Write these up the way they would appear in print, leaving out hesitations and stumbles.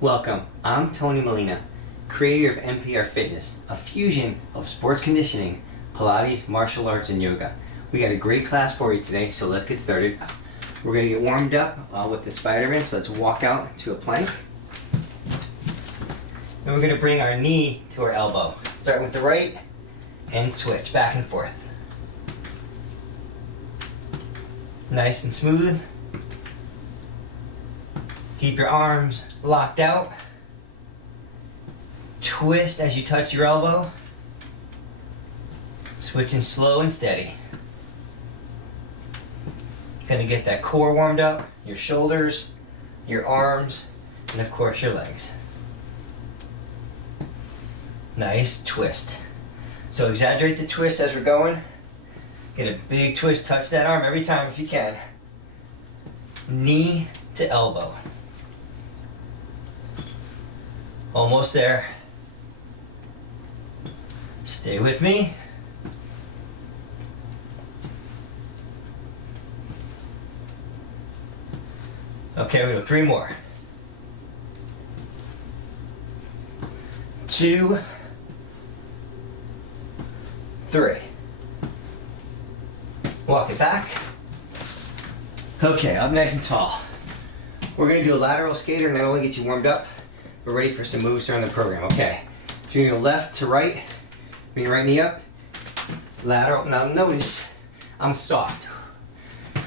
Welcome, I'm Tony Molina, creator of NPR Fitness, a fusion of sports conditioning, Pilates, martial arts, and yoga. We got a great class for you today, so let's get started. We're going to get warmed up with the Spider-Man, so let's walk out to a plank. And we're going to bring our knee to our elbow. Start with the right and switch back and forth. Nice and smooth. Keep your arms locked out. Twist as you touch your elbow. Switching slow and steady. Gonna get that core warmed up, your shoulders, your arms, and of course your legs. Nice twist. So exaggerate the twist as we're going. Get a big twist, touch that arm every time if you can. Knee to elbow. Almost there. Stay with me. Okay, we'll do 3 more. 2, 3. Walk it back. Okay, up nice and tall. We're gonna do a lateral skater, not only get you warmed up, but ready for some moves during the program. Okay, so you're gonna go left to right, bring your right knee up, lateral. Now notice, I'm soft.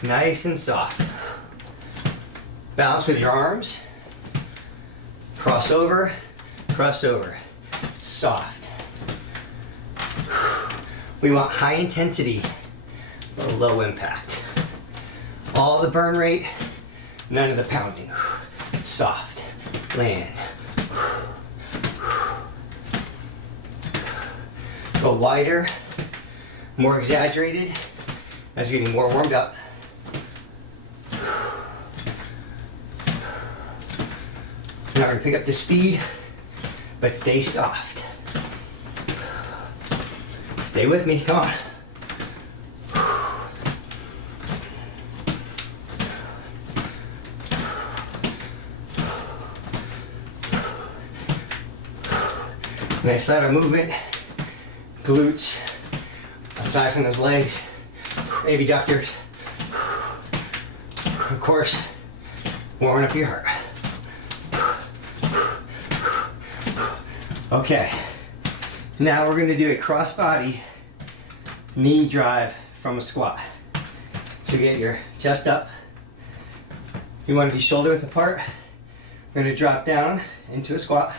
Nice and soft. Balance with your arms. Cross over, soft. We want high intensity, but low impact. All the burn rate, none of the pounding. Soft, land. Go wider, more exaggerated as you're getting more warmed up. Now we're gonna pick up the speed, but stay soft. Stay with me, come on. Nice lateral movement, glutes, aside from those legs, abductors. Of course, warming up your heart. Okay, now we're gonna do a cross-body knee drive from a squat. So get your chest up. You wanna be shoulder width apart. We're gonna drop down into a squat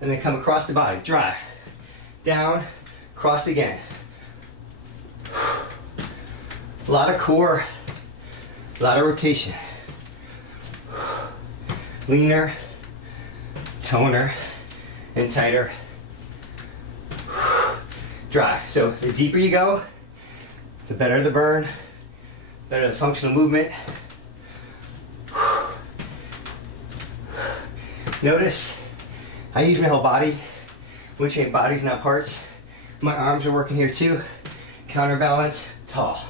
and then come across the body, drive. Down, cross again. A lot of core, a lot of rotation. Leaner, toner, and tighter. Drive. So the deeper you go, the better the burn, better the functional movement. Notice I use my whole body. We train bodies, not parts. My arms are working here too. Counterbalance, tall.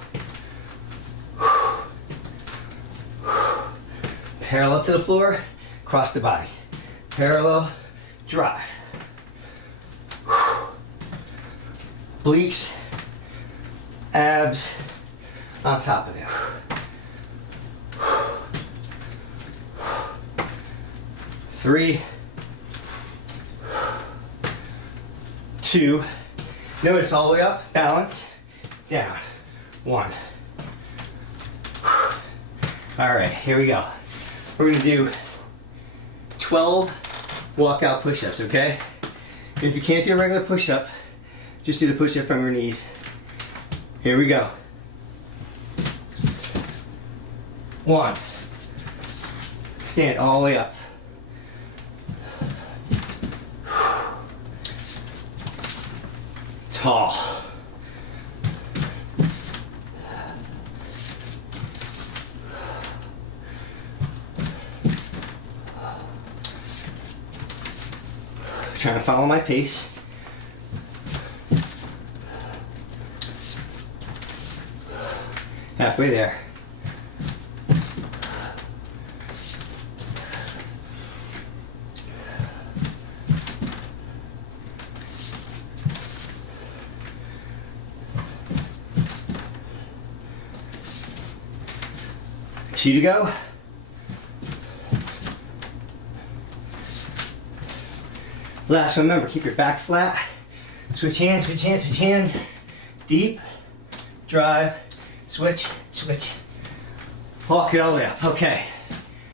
Parallel to the floor, cross the body. Parallel, drive. Obliques, abs on top of it. 3, 2, notice all the way up, balance, down, 1. All right, here we go. We're gonna do 12 walkout push-ups, okay? If you can't do a regular push-up, just do the push-up from your knees. Here we go. 1. Stand all the way up. 2. Tall. 3. Trying to follow my pace. Halfway there. Two to go. Last one, remember, keep your back flat. Switch hands, switch hands, switch hands. Deep, drive, switch, switch. Walk it all the way up. Okay.